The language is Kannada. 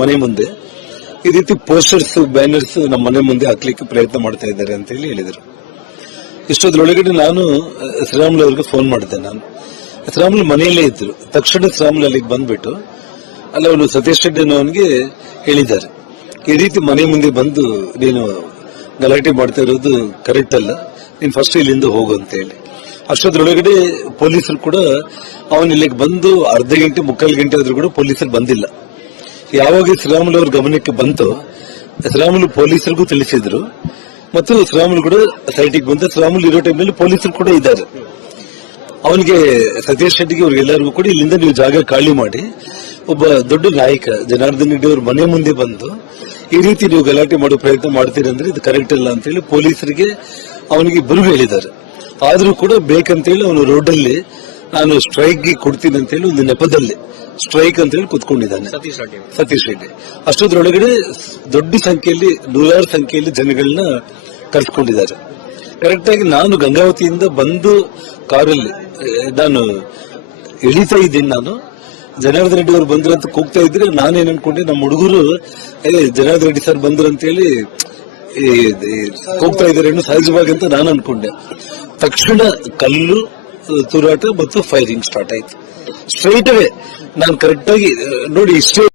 ಮನೆ ಮುಂದೆ ಈ ರೀತಿ ಪೋಸ್ಟರ್ಸ್ ಬ್ಯಾನರ್ಸ್ ನಮ್ಮ ಮನೆ ಮುಂದೆ ಹಾಕ್ಲಿಕ್ಕೆ ಪ್ರಯತ್ನ ಮಾಡ್ತಾ ಇದ್ದಾರೆ ಅಂತ ಹೇಳಿದರು. ಇಷ್ಟೊದ್ರೊಳಗಡೆ ನಾನು ಶ್ರೀರಾಮುಲು ಅವ್ರಿಗೆ ಫೋನ್ ಮಾಡಿದೆ. ನಾನು ಶ್ರೀರಾಮುಲು ಮನೆಯಲ್ಲೇ ಇದ್ರು. ತಕ್ಷಣ ಶ್ರೀರಾಮುಲು ಅಲ್ಲಿಗೆ ಬಂದ್ಬಿಟ್ಟು ಅಲ್ಲಿ ಅವನು ಸತೀಶ್ ರೆಡ್ಡಿ ಅವನಿಗೆ ಹೇಳಿದ್ದಾರೆ, ಈ ರೀತಿ ಮನೆ ಮುಂದೆ ಬಂದು ನೀನು ಗಲಾಟೆ ಮಾಡ್ತಾ ಇರೋದು ಕರೆಕ್ಟ್ ಅಲ್ಲ, ನೀನು ಫಸ್ಟ್ ಇಲ್ಲಿಂದ ಹೋಗು ಅಂತ ಹೇಳಿ. ಅಷ್ಟೊದ್ರೊಳಗಡೆ ಪೊಲೀಸರು ಕೂಡ ಅವನು ಇಲ್ಲಿಗೆ ಬಂದು ಅರ್ಧ ಗಂಟೆ ಮುಕ್ಕಾಲು ಗಂಟೆ ಆದ್ರೂ ಕೂಡ ಪೊಲೀಸರು ಬಂದಿಲ್ಲ. ಯಾವಾಗ ಶ್ರೀರಾಮುಲು ಅವ್ರ ಗಮನಕ್ಕೆ ಬಂತು, ಶ್ರೀರಾಮುಲು ಪೊಲೀಸರಿಗೂ ತಿಳಿಸಿದ್ರು ಮತ್ತು ಶ್ರೀರಾಮುಲು ಕೂಡ ಸೈಟಿಗೆ ಬಂದ. ಶ್ರೀರಾಮುಲು ಇರೋ ಟೈಮ್ನಲ್ಲಿ ಪೊಲೀಸರು ಕೂಡ ಇದ್ದಾರೆ. ಅವನಿಗೆ ಸತೀಶ್ ರೆಡ್ಡಿಗೆ ಅವ್ರಿಗೆಲ್ಲರಿಗೂ ಕೂಡ ಇಲ್ಲಿಂದ ನೀವು ಜಾಗ ಖಾಲಿ ಮಾಡಿ, ಒಬ್ಬ ದೊಡ್ಡ ನಾಯಕ ಜನಾರ್ದನ್ ರೆಡ್ಡಿ ಅವ್ರ ಮನೆ ಮುಂದೆ ಬಂದು ಈ ರೀತಿ ನೀವು ಗಲಾಟೆ ಮಾಡೋ ಪ್ರಯತ್ನ ಮಾಡ್ತೀರಿ ಅಂದ್ರೆ ಇದು ಕರೆಕ್ಟ್ ಇಲ್ಲ ಅಂತ ಹೇಳಿ ಪೊಲೀಸರಿಗೆ ಅವನಿಗೆ ಇಬ್ಬರಿಗೂ ಹೇಳಿದ್ದಾರೆ. ಆದ್ರೂ ಕೂಡ ಬೇಕಂತೇಳಿ ಅವನು ರೋಡಲ್ಲಿ ನಾನು ಸ್ಟ್ರೈಕ್ಗೆ ಕೊಡ್ತೀನಿ ಅಂತ ಹೇಳಿ ಒಂದು ನೆಪದಲ್ಲಿ ಸ್ಟ್ರೈಕ್ ಅಂತ ಹೇಳಿ ಕುತ್ಕೊಂಡಿದ್ದಾನೆ ಸತೀಶ್ ರೆಡ್ಡಿ. ಅಷ್ಟೊದ್ರೊಳಗಡೆ ದೊಡ್ಡ ಸಂಖ್ಯೆಯಲ್ಲಿ ನೂರಾರು ಸಂಖ್ಯೆಯಲ್ಲಿ ಜನಗಳನ್ನ ಕರೆಸ್ಕೊಂಡಿದ್ದಾರೆ. ಕರೆಕ್ಟ್ ಆಗಿ ನಾನು ಗಂಗಾವತಿಯಿಂದ ಬಂದು ಕಾರಲ್ಲಿ ನಾನು ಇಳಿತಾ ಇದ್ದೀನಿ. ನಾನು ಜನಾರ್ದನ್ ರೆಡ್ಡಿ ಅವರು ಬಂದ್ರು ಅಂತ ಕೂಗ್ತಾ ಇದ್ರೆ ನಾನೇನ್ ಅನ್ಕೊಂಡೆ, ನಮ್ಮ ಹುಡುಗರು ಜನಾರ್ದನ್ ರೆಡ್ಡಿ ಸರ್ ಬಂದ್ರು ಅಂತ ಹೇಳಿ ಕೂಗ್ತಾ ಇದ್ದಾರೆ ಸಹಜವಾಗಿ ಅಂತ ನಾನು ಅನ್ಕೊಂಡೆ. ತಕ್ಷಣ ಕಲ್ಲು ತೂರಾಟ ಮತ್ತು ಫೈರಿಂಗ್ ಸ್ಟಾರ್ಟ್ ಆಯ್ತು. ಸ್ಟ್ರೈಟ್ ಅವೇ ನಾನು ಕರೆಕ್ಟ್ ಆಗಿ ನೋಡಿ ಇಷ್ಟೇ